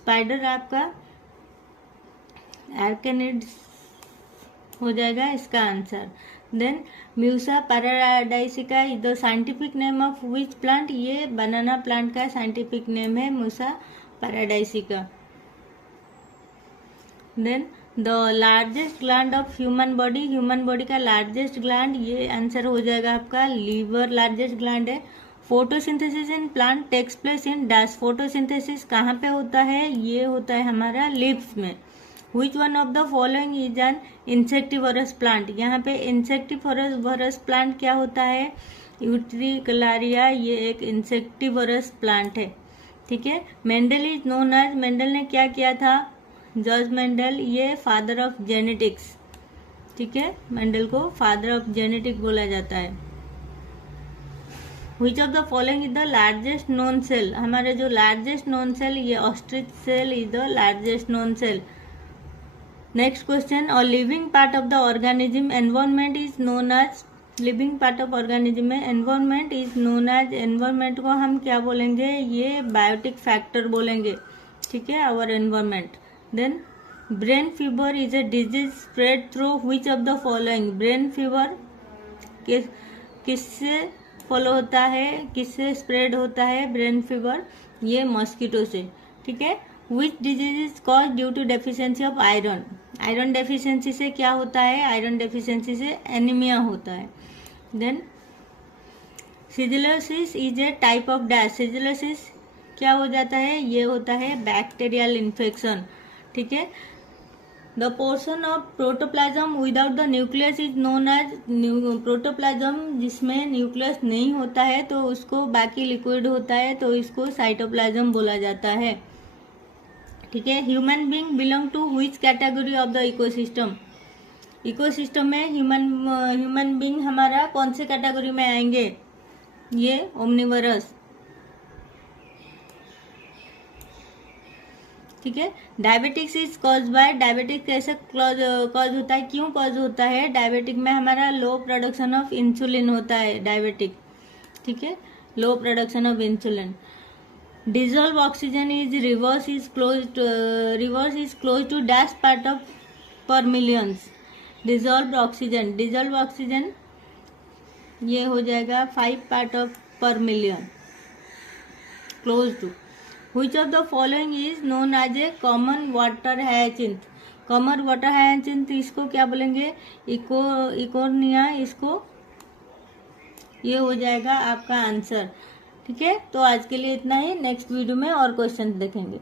Spider आपका एर्केनिड्स हो जाएगा इसका answer. Then Musa paradisiaca is the scientific name of which plant, ये बनाना प्लांट का साइंटिफिक नेम है Musa paradisiaca. Then the largest gland of human body का largest gland, ये आंसर हो जाएगा आपका लीवर लार्जेस्ट ग्लैंड है। Photosynthesis in plant takes place in dash, photosynthesis कहाँ पे होता है, ये होता है हमारा लिव्स में। Which one of the following is an insectivorous plant, यहाँ पे इंसेक्टिवरस प्लांट क्या होता है, यूट्रिकुलारिया, ये एक इंसेक्टिवरस प्लांट है। ठीक है। Mendel is known as, Mendel ने क्या किया था, जॉर्ज मेंडल, ये फादर ऑफ जेनेटिक्स। ठीक है, मेंडल को फादर ऑफ जेनेटिक बोला जाता है। Which of the following is the largest known cell, हमारे जो लार्जेस्ट नोन सेल, ये ostrich cell is the largest known cell. Next question, और living part of the organism environment is known as, living part of organism में environment is known as, environment को हम क्या बोलेंगे, ये बायोटिक फैक्टर बोलेंगे। ठीक है, our environment. Then brain fever is a disease spread through which of the following, brain fever किससे फॉलो होता है, किससे स्प्रेड होता है ब्रेन फीवर, ये मॉस्किटो से। ठीक है। Which disease is cause due to deficiency of iron, iron deficiency से क्या होता है, आयरन डेफिशिएंसी से एनीमिया होता है। Then silicosis is a type of dash, silicosis क्या हो जाता है, ये होता है बैक्टीरियल इन्फेक्शन। ठीक है। The portion of protoplasm without the nucleus is known as, protoplasm जिसमें न्यूक्लियस नहीं होता है तो उसको, बाकी लिक्विड होता है तो इसको साइटोप्लाज्म बोला जाता है। ठीक है। Human being belong to which category of the ecosystem, ecosystem में ह्यूमन बीइंग हमारा कौन से कैटेगरी में आएंगे, ये ओमनिवरस। ठीक है। Diabetics is cause by, diabetic कैसे कॉज होता है, क्यों कॉज होता है, डायबिटिक में हमारा लो प्रोडक्शन ऑफ इंसुलिन होता है, डायबिटिक। ठीक है, low production of insulin. Dissolve oxygen is rivers is close to dash part of per millions, dissolve oxygen ये हो जाएगा 5 part of per million, close to. Which of the following is known as a common water hyacinth, common water hyacinth इसको क्या बोलेंगे, इकोनिया, इसको ये हो जाएगा आपका आंसर। ठीक है, तो आज के लिए इतना ही, नेक्स्ट वीडियो में और क्वेश्चन देखेंगे।